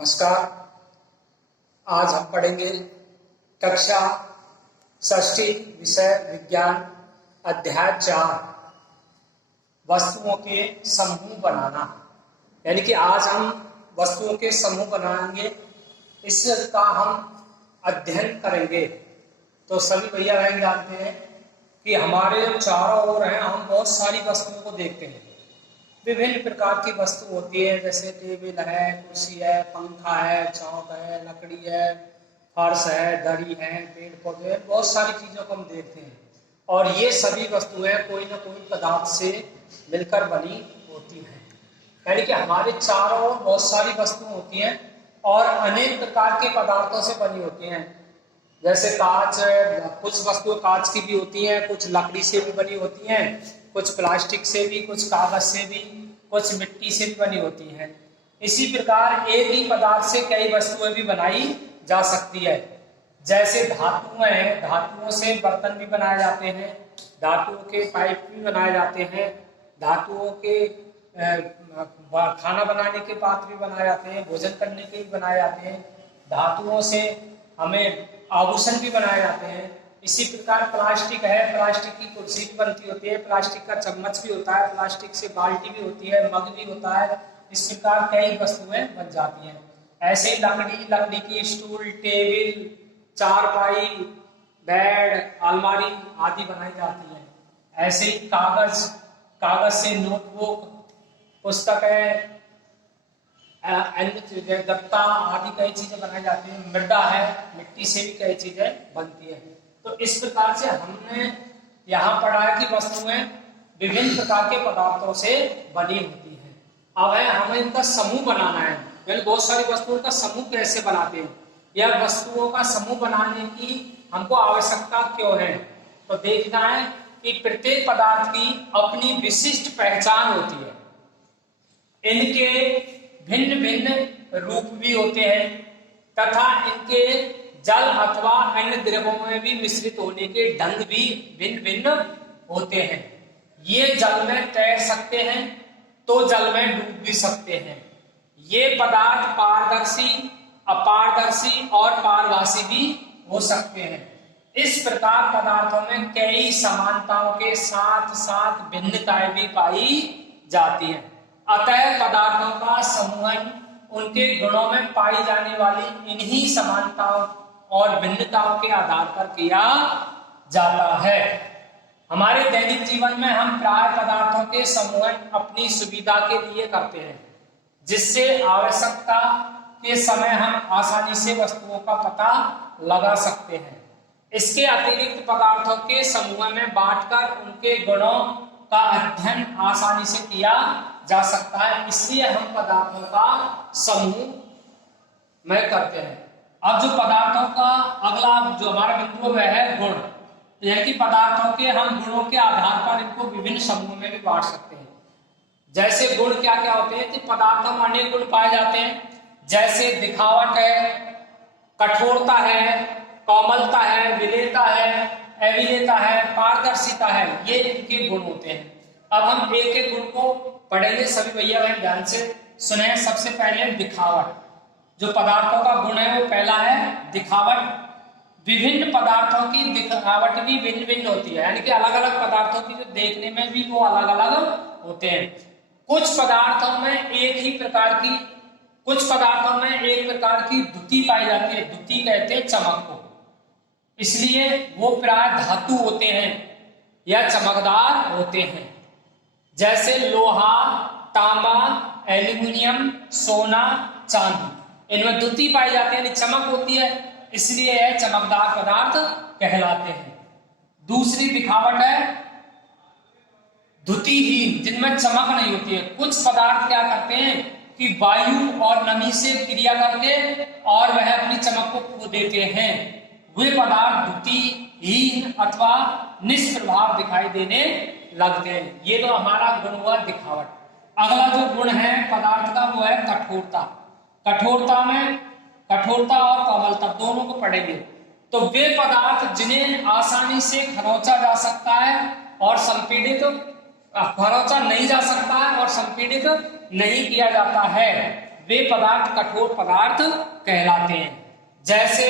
नमस्कार। आज हम पढ़ेंगे कक्षा षष्ठी विषय विज्ञान अध्याय 4 वस्तुओं के समूह बनाना। यानी कि आज हम वस्तुओं के समूह बनाएंगे, इसका हम अध्ययन करेंगे। तो सभी भैया बहन जानते हैं कि हमारे चारों ओर हैं, हम बहुत सारी वस्तुओं को देखते हैं। विभिन्न प्रकार की वस्तु होती है, जैसे टेबल है, कुर्सी है, पंखा है, चौक है, लकड़ी है, फर्श है, दरी है, पेड़ पौधे, बहुत सारी चीजों को हम देखते हैं। और ये सभी वस्तुएं कोई ना कोई पदार्थ से मिलकर बनी होती हैं। यानी कि हमारे चारों ओर बहुत सारी वस्तुएं होती हैं और अनेक प्रकार के पदार्थों से बनी होती हैं। जैसे कांच, कुछ वस्तुएं कांच की भी होती हैं, कुछ लकड़ी से भी बनी होती हैं, कुछ प्लास्टिक से भी, कुछ कागज से भी, कुछ मिट्टी से भी बनी होती हैं। इसी प्रकार एक ही पदार्थ से कई वस्तुएं भी बनाई जा सकती है। जैसे धातुएं हैं, धातुओं से बर्तन भी बनाए जाते हैं, धातुओं के पाइप भी बनाए जाते हैं, धातुओं के खाना बनाने के पात्र भी बनाए जाते हैं, भोजन करने के भी बनाए जाते हैं। धातुओं से हमें आभूषण भी बनाए जाते हैं। इसी प्रकार प्लास्टिक है, प्लास्टिक की कुर्सी भी बनती होती है, प्लास्टिक का चम्मच भी होता है, प्लास्टिक से बाल्टी भी होती है, मग भी होता है। इस प्रकार कई वस्तुएं बन जाती हैं। ऐसे ही लकड़ी की स्टूल, टेबल, चारपाई, बेड, अलमारी आदि बनाई जाती है। ऐसे ही कागज से नोटबुक, पुस्तकें, अन्य चीजें, गत्ता आदि कई चीजें बनाई जाती है। मृदा है, मिट्टी से भी कई चीजें बनती है। तो इस प्रकार से हमने यहाँ पढ़ा है कि वस्तुएं विभिन्न प्रकार के पदार्थों से बनी होती हैं। अब है हमें इनका समूह बनाना है। यानी बहुत सारी वस्तुओं का समूह कैसे बनाते हैं, या वस्तुओं का समूह बनाने की हमको आवश्यकता क्यों है। तो देखना है कि प्रत्येक पदार्थ की अपनी विशिष्ट पहचान होती है। इनके भिन्न भिन्न रूप भी होते हैं तथा इनके जल अथवा अन्य द्रव्यों में भी मिश्रित होने के ढंग भी भिन्न भिन्न होते हैं। ये जल में तैर सकते हैं तो जल में डूब भी सकते हैं। ये पदार्थ पारदर्शी, अपारदर्शी और पारभासी भी हो सकते हैं। इस प्रकार पदार्थों में कई समानताओं के साथ साथ भिन्नताएं भी पाई जाती हैं। अतः पदार्थों का समूहन उनके गुणों में पाई जाने वाली इन्हीं समानताओं और भिन्नताओं के आधार पर किया जाता है। हमारे दैनिक जीवन में हम प्राय पदार्थों के समूहन अपनी सुविधा के लिए करते हैं, जिससे आवश्यकता के समय हम आसानी से वस्तुओं का पता लगा सकते हैं। इसके अतिरिक्त पदार्थों के समूह में बांटकर उनके गुणों का अध्ययन आसानी से किया जा सकता है। इसलिए हम पदार्थों का समूह में करते हैं। अब जो पदार्थों का अगला जो हमारा बिंदु है गुण, यह कि पदार्थों के हम गुणों के आधार पर इनको विभिन्न समूह में भी बांट सकते हैं। जैसे गुण क्या क्या होते हैं कि पदार्थों में अनेक गुण पाए जाते हैं, जैसे दिखावट है, कठोरता है, कोमलता है, विलेयता है, अविलेयता है, पारदर्शिता है, ये इनके गुण होते हैं। अब हम एक एक गुण को पढ़ेंगे, सभी भैया बहन ध्यान से सुने। सबसे पहले दिखावट। जो पदार्थों का गुण है वो पहला है दिखावट। विभिन्न पदार्थों की दिखावट भी भिन्न भिन्न होती है, यानी कि अलग अलग पदार्थों की जो देखने में भी वो अलग अलग होते हैं। कुछ पदार्थों में एक प्रकार की द्युति पाई जाती है। द्युति कहते हैं चमक को, इसलिए वो प्राय धातु होते हैं या चमकदार होते हैं। जैसे लोहा, तांबा, एल्यूमिनियम, सोना, चांदी, इनमें द्युति पाई जाती है, यानी चमक होती है, इसलिए यह चमकदार पदार्थ कहलाते हैं। दूसरी दिखावट है द्युतिहीन, जिनमें चमक नहीं होती है। कुछ पदार्थ क्या करते हैं कि वायु और नमी से क्रिया करके और वह अपनी चमक को खो देते हैं। वे पदार्थ द्युतिहीन अथवा निष्प्रभाव दिखाई देने लगते हैं। ये तो हमारा गुण हुआ दिखावट। अगला जो गुण है पदार्थ का वो है कठोरता। कठोरता और कोमलता दोनों को पढ़ेंगे। तो वे पदार्थ जिन्हें आसानी से खरोंचा जा सकता है और खरोंचा नहीं जा सकता है और संपीड़ित नहीं किया जाता है, वे पदार्थ कठोर पदार्थ कहलाते हैं। जैसे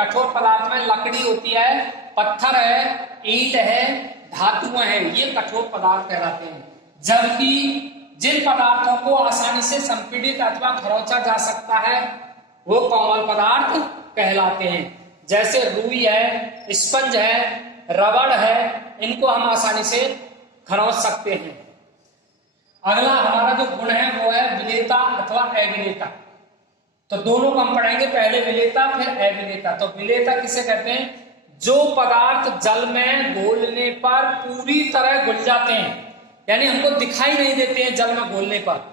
कठोर पदार्थ में लकड़ी होती है, पत्थर है, ईंट है, धातुएं हैं, ये कठोर पदार्थ कहलाते हैं। जबकि जिन पदार्थों को आसानी से संपीड़ित अथवा खरोंचा जा सकता है वो कोमल पदार्थ कहलाते हैं। जैसे रुई है, स्पंज है, रबड़ है, इनको हम आसानी से खरोंच सकते हैं। अगला हमारा जो गुण है वो है विलेयता अथवा अविलेयता। तो दोनों को हम पढ़ेंगे, पहले विलेयता फिर अविलेयता। तो विलेयता किसे कहते हैं? जो पदार्थ जल में घोलने पर पूरी तरह घुल जाते हैं, यानी हमको दिखाई नहीं देते हैं जल में घोलने पर,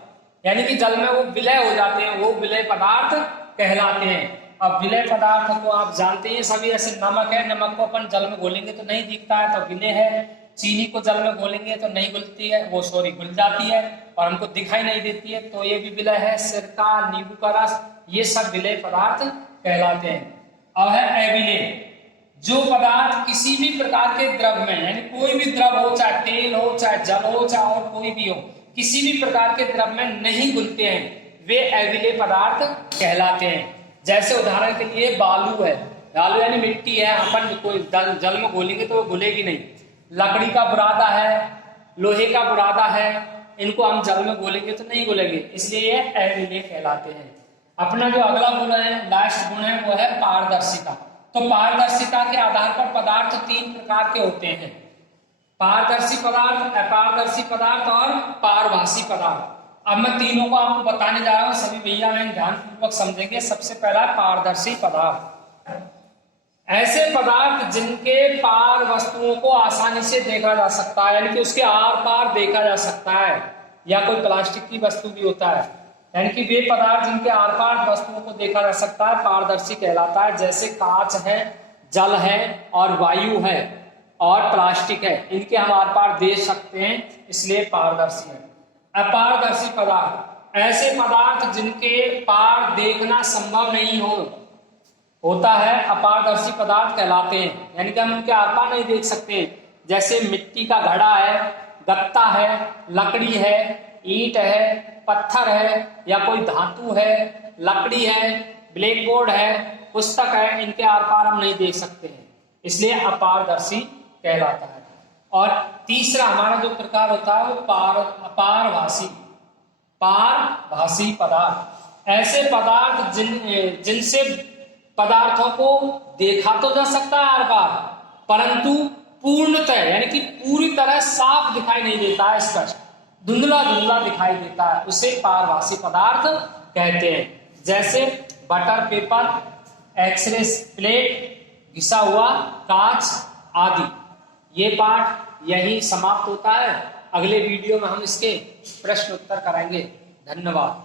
यानी कि जल में वो विलय हो जाते हैं, वो विलय पदार्थ कहलाते हैं। अब विलय पदार्थ को आप जानते हैं सभी, ऐसे नमक है, नमक को अपन जल में घोलेंगे तो नहीं दिखता है तो विलय है। चीनी को जल में घोलेंगे तो नहीं घुलती है, वो घुल जाती है और हमको दिखाई नहीं देती है, तो ये भी विलय है। सिरका, नींबू का रस, ये सब विलय पदार्थ कहलाते हैं। अब है अविलेय। जो पदार्थ किसी भी प्रकार के द्रव में, यानी कोई भी द्रव हो, चाहे तेल हो, चाहे जल हो, चाहे और कोई भी हो, किसी भी प्रकार के द्रव में नहीं घुलते हैं, वे अविलेय पदार्थ कहलाते हैं। जैसे उदाहरण के लिए बालू है, बालू यानी मिट्टी है, अपन कोई जल में घोलेंगे तो वो घुलेगी नहीं। लकड़ी का बुरादा है, लोहे का बुरादा है, इनको हम जल में घोलेंगे तो नहीं घुलेंगे, इसलिए ये अविलेय कहलाते हैं। अपना जो अगला गुण है, लास्ट गुण है, वो है पारदर्शिता। तो पारदर्शिता के आधार पर पदार्थ तीन प्रकार के होते हैं: पारदर्शी पदार्थ, अपारदर्शी पदार्थ और पारभासी पदार्थ। अब मैं तीनों को आपको बताने जा रहा हूं, सभी भैया मैं ध्यानपूर्वक समझेंगे। सबसे पहला पारदर्शी पदार्थ, ऐसे पदार्थ जिनके पार वस्तुओं को आसानी से देखा जा सकता है, यानी कि उसके आर पार देखा जा सकता है, या कोई प्लास्टिक की वस्तु भी होता है, यानी कि वे पदार्थ जिनके आर पार वस्तुओं को देखा जा सकता है पारदर्शी कहलाता है। जैसे कांच है, जल है और वायु है और प्लास्टिक है, इनके हम आर पार देख सकते हैं, इसलिए पारदर्शी है। अपारदर्शी पदार्थ, ऐसे पदार्थ जिनके पार देखना संभव नहीं होता है, अपारदर्शी पदार्थ कहलाते हैं, यानी कि हम उनके आर पार नहीं देख सकते। जैसे मिट्टी का घड़ा है, गत्ता है, लकड़ी है, ईंट है, पत्थर है, या कोई धातु है, लकड़ी है, ब्लैक बोर्ड है, पुस्तक है, इनके आर पार हम नहीं देख सकते हैं, इसलिए अपारदर्शी कहलाता है। और तीसरा हमारा जो प्रकार होता है वो अपारभासी, पारभासी पदार्थ। ऐसे पदार्थ जिनसे पदार्थों को देखा तो जा सकता है आर पार, परंतु पूर्णतः यानी कि पूरी तरह साफ दिखाई नहीं देता है, स्पष्ट धुंधला धुंधला दिखाई देता है, उसे पारभासी पदार्थ कहते हैं। जैसे बटर पेपर, एक्सरे प्लेट, घिसा हुआ कांच आदि। ये पाठ यही समाप्त होता है। अगले वीडियो में हम इसके प्रश्न उत्तर कराएंगे। धन्यवाद।